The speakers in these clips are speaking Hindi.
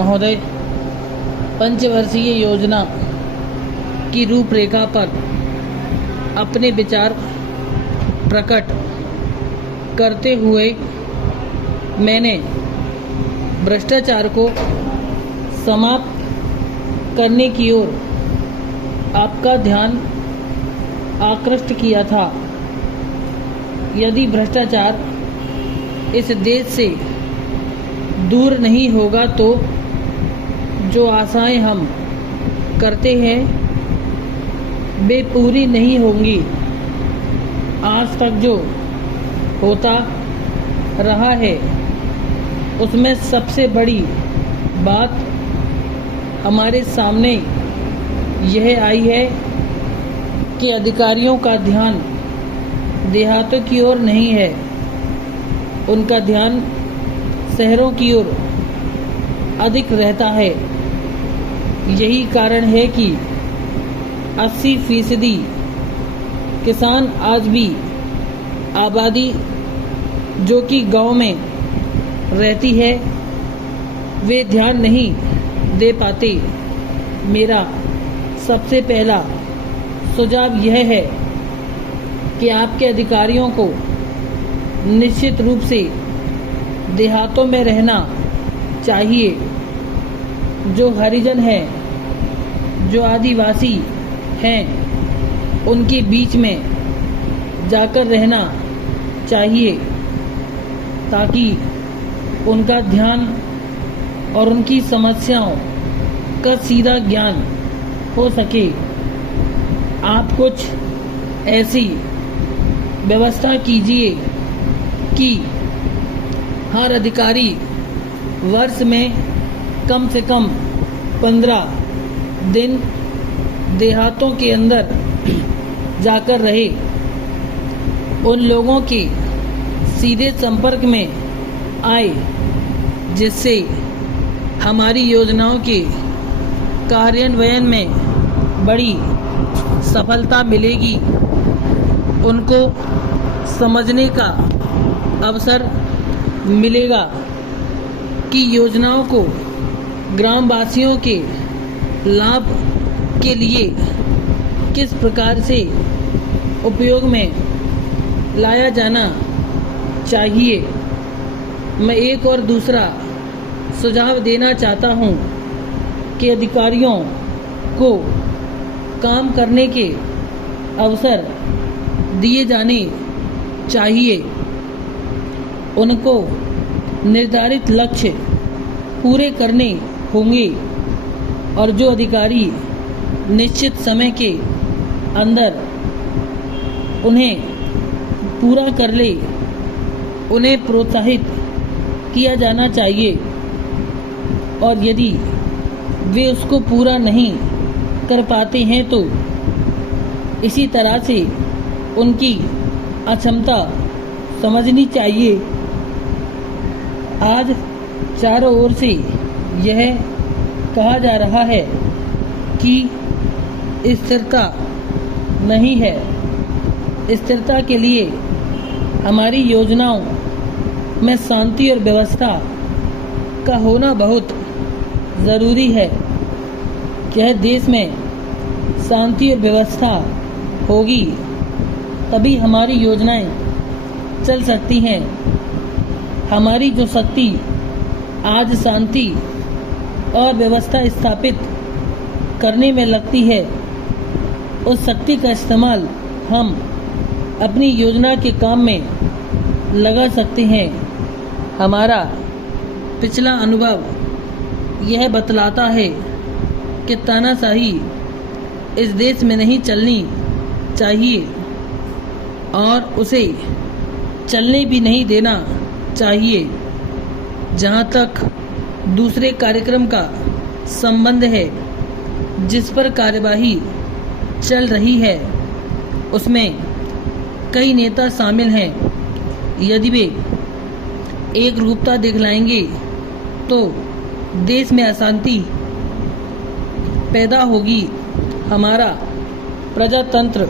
महोदय, पंचवर्षीय योजना की रूपरेखा पर अपने विचार प्रकट करते हुए मैंने भ्रष्टाचार को समाप्त करने की ओर आपका ध्यान आकृष्ट किया था। यदि भ्रष्टाचार इस देश से दूर नहीं होगा तो जो आशाएं हम करते हैं वे पूरी नहीं होंगी। आज तक जो होता रहा है उसमें सबसे बड़ी बात हमारे सामने यह आई है कि अधिकारियों का ध्यान देहातों की ओर नहीं है, उनका ध्यान शहरों की ओर अधिक रहता है। यही कारण है कि 80% किसान आज भी आबादी जो कि गांव में रहती है वे ध्यान नहीं दे पाते। मेरा सबसे पहला सुझाव यह है कि आपके अधिकारियों को निश्चित रूप से देहातों में रहना चाहिए। जो हरिजन हैं, जो आदिवासी हैं, उनके बीच में जाकर रहना चाहिए ताकि उनका ध्यान और उनकी समस्याओं का सीधा ज्ञान हो सके। आप कुछ ऐसी व्यवस्था कीजिए कि हर अधिकारी वर्ष में कम से कम 15 दिन देहातों के अंदर जाकर रहे, उन लोगों के सीधे संपर्क में आए जिससे हमारी योजनाओं के कार्यान्वयन में बड़ी सफलता मिलेगी। उनको समझने का अवसर मिलेगा कि योजनाओं को ग्रामवासियों के लाभ के लिए किस प्रकार से उपयोग में लाया जाना चाहिए। मैं एक और दूसरा सुझाव देना चाहता हूं कि अधिकारियों को काम करने के अवसर दिए जाने चाहिए। उनको निर्धारित लक्ष्य पूरे करने होंगे और जो अधिकारी निश्चित समय के अंदर उन्हें पूरा कर ले उन्हें प्रोत्साहित किया जाना चाहिए और यदि वे उसको पूरा नहीं कर पाते हैं तो इसी तरह से उनकी अक्षमता समझनी चाहिए। आज चारों ओर से यह कहा जा रहा है कि स्थिरता नहीं है। स्थिरता के लिए हमारी योजनाओं में शांति और व्यवस्था का होना बहुत ज़रूरी है। यह देश में शांति और व्यवस्था होगी तभी हमारी योजनाएं चल सकती हैं। हमारी जो शक्ति आज शांति और व्यवस्था स्थापित करने में लगती है उस शक्ति का इस्तेमाल हम अपनी योजना के काम में लगा सकते हैं। हमारा पिछला अनुभव यह बतलाता है कि तानाशाही इस देश में नहीं चलनी चाहिए और उसे चलने भी नहीं देना चाहिए। जहाँ तक दूसरे कार्यक्रम का संबंध है जिस पर कार्यवाही चल रही है उसमें कई नेता शामिल हैं। यदि वे एक रूपता दिखलाएंगे तो देश में अशांति पैदा होगी, हमारा प्रजातंत्र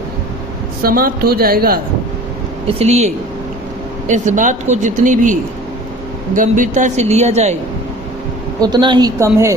समाप्त हो जाएगा। इसलिए इस बात को जितनी भी गंभीरता से लिया जाए उतना ही कम है